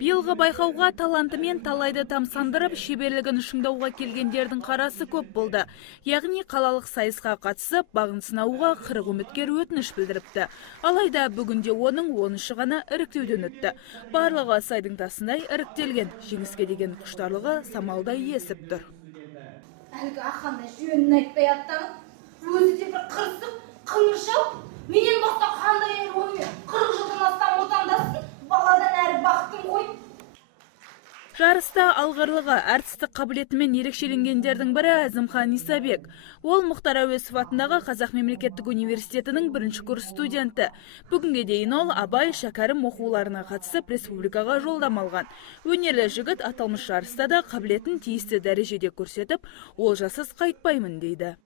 Биылғы байқауға талантымен талайды тамсандырып, шеберлігін шыңдауға келгендердің қарасы көп болды. Яғни қалалық сайысқа қатысып, бағын сынауға 40 үміткер өтініш білдіріпті. Алайда бүгінде оның 13-і ғана іріктеуден өтті. Барлығы сайдың тасындай іріктелген. Жеңіске деген құштарлығы самалдай есіп тұр. Әлгі аққандай жөнін айтпай аттанып, өзі де бір қырсық, қыңыршау, менен басқа қандай әйел онымен 40 жылдан астам отандасын, баладан әрі бақтым ғой. Жарыста алғырлығы, әртістік қабілетімен ерекшеленгендердің бірі Әзімхан Исабек. Ол Мұхтар Әуезов атындағы Қазақ мемлекеттік университетінің 1-ші курс студенті. Бүгінге дейін ол Абай, Шәкәрім оқуларына қатысып республикаға жолдама алған. Өнерлі жігіт аталмыш жарыста да қабілетін тиісті дәрежеде көрсетіп, олжасыз қайтпаймын дейді.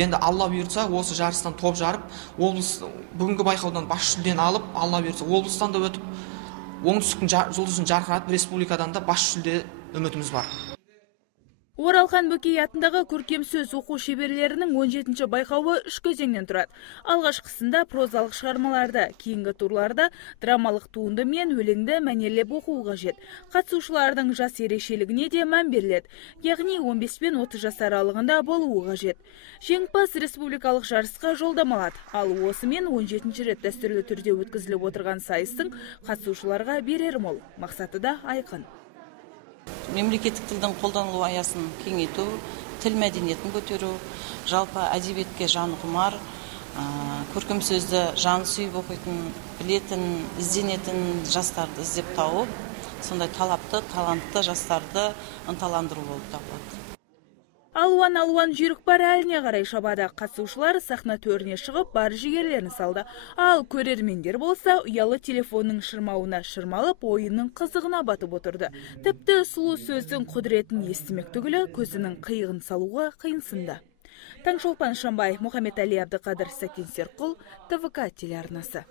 Енді Алла бұйыртса, осы жарыстан топ жарып, бүгінгі байқаудан бас жүлдені алып, Алла бұйыртса, облыстан да өтіп, оңтүстіктің жұлдызын жарқыратып, республикадан да бас жүлде үмітіміз бар. Оралхан Бөкей атындағы көркем сөз оқу шеберлерінің 17-ші байқауы 3 кезеңнен тұрады. Алғашқысында прозалық шығармаларды, кейінгі турларда драмалық туынды мен өлеңді мәнерлеп оқу қажет. Қатысушылардың жас ерекшелігіне де мән беріледі. Яғни 15 пен 30 жас аралығында болуы қажет. Жеңімпаз республикалық жарысқа жолдама алады. Ал осымен 17-ші рет дәстүрлі түрде өткізіліп отырған сайыстың қатысушыларға берер мол. Мақсаты да айқын. Мемлекеттік тілдің қолданылу аясын кеңейту, тіл мәдениетін көтеру, жалпы әдебиетке жаны құмар, көркем сөзді жаны сүйіп оқитын, білетін, ізденетін жастарды іздеп тауып, сондай талапты, талантты жастарды ынталандыру болып табылады. Алуан жүйрік бар әліне қарай шабады. Қатысушылар сахна төріне шығып, бар жігерлерін салды. Ал көрермендер болса, ұялы телефонның шырмауына шырмалып, ойынның қызығына батып отырды. Тіпті сұлу сөздің құдіретін естімек түгілі көзінің қиығын салуға қиынсынды. Таңшолпан Шамбай, Мұхаммед Али Абдықадыр, Сәкен Серқұл, ТВК телеарнасы.